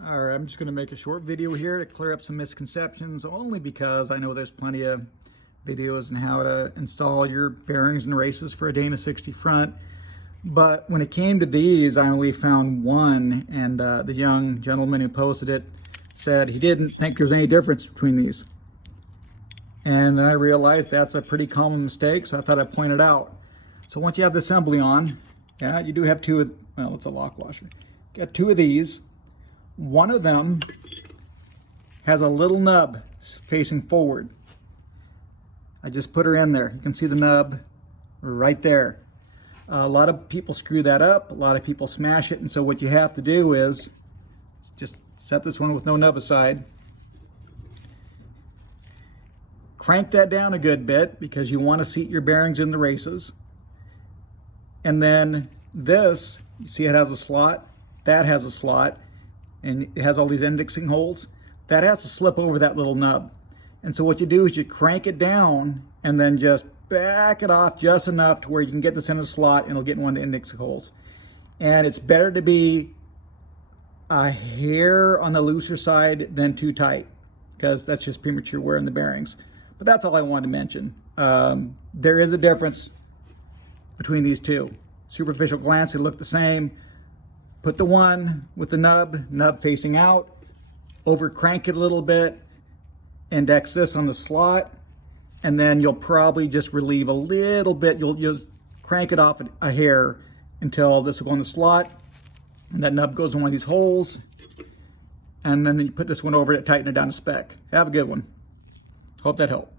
All right, I'm just going to make a short video here to clear up some misconceptions, only because I know there's plenty of videos on how to install your bearings and races for a Dana 60 front. But when it came to these, I only found one, and the young gentleman who posted it said he didn't think there was any difference between these. And then I realized that's a pretty common mistake, so I thought I'd point it out. So once you have the assembly on, yeah, you do have two of, well, it's a lock washer. Got two of these. One of them has a little nub facing forward. I just put her in there. You can see the nub right there. A lot of people screw that up. A lot of people smash it. And so what you have to do is just set this one with no nub aside. Crank that down a good bit because you want to seat your bearings in the races. And then this, you see it has a slot. That has a slot. And it has all these indexing holes. That has to slip over that little nub. And so what you do is you crank it down and then just back it off just enough to where you can get this in a slot and it'll get in one of the indexing holes. And it's better to be a hair on the looser side than too tight, because that's just premature wear in the bearings. But that's all I wanted to mention. There is a difference between these two. Superficial glance, they look the same. Put the one with the nub facing out, over crank it a little bit, index this on the slot, and then you'll probably just relieve a little bit. You'll just crank it off a hair until this will go in the slot, and that nub goes in one of these holes, and then you put this one over it, tighten it down to spec. Have a good one. Hope that helped.